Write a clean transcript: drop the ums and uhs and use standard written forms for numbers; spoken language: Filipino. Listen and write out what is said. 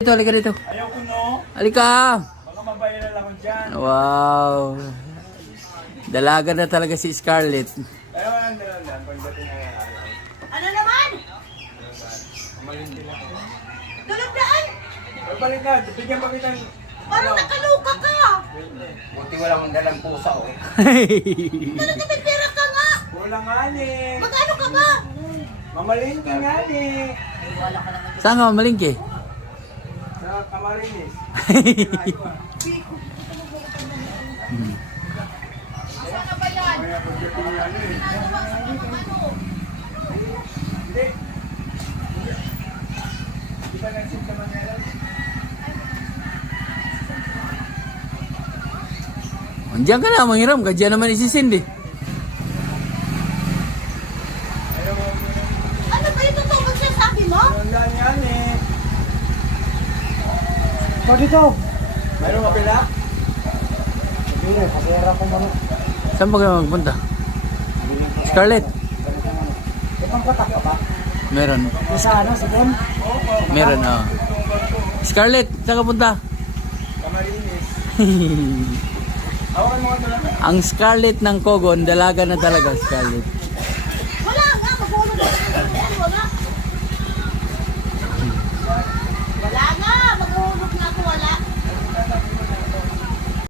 Dito, halika dito. Ayaw ko no. Halika! Baka mabayaran ako dyan. Wow! Dalaga na talaga si Scarlett. Ayaw ang dalan pagdating ng araw. Ano naman? Malindi lang. Tulog daan? Balik na, bigyan pa kita. Parang nakaluka ka. Buti wala akong dalang pusa oh. Talaga may pera ka nga. Wala nga ni. Magkano ka ba? Mamalindi nga ni. Saan ka mamalingki? Sa Camarines. Sana ba yan? Kaya pagdating niya ano eh. Hindi. Di ba nag-sip ka man ngayon? Andiyan ka na, manghiram ka. Diyan naman isisindi. Ayaw mo. Ano ba yung totoo magsasabi mo? Wala niya ni. O dito. Mayroong kapila? Hindi, kapera ko mano. Saan ba kayo magpunta? Scarlett? Ibang katak ka ba? Meron. Isa ano, si Dem? Meron, oh. Scarlett, saan ka punta? Camarines. Awakan mo ka talaga. Ang Scarlett ng Kogon, dalaga na talaga, Scarlett.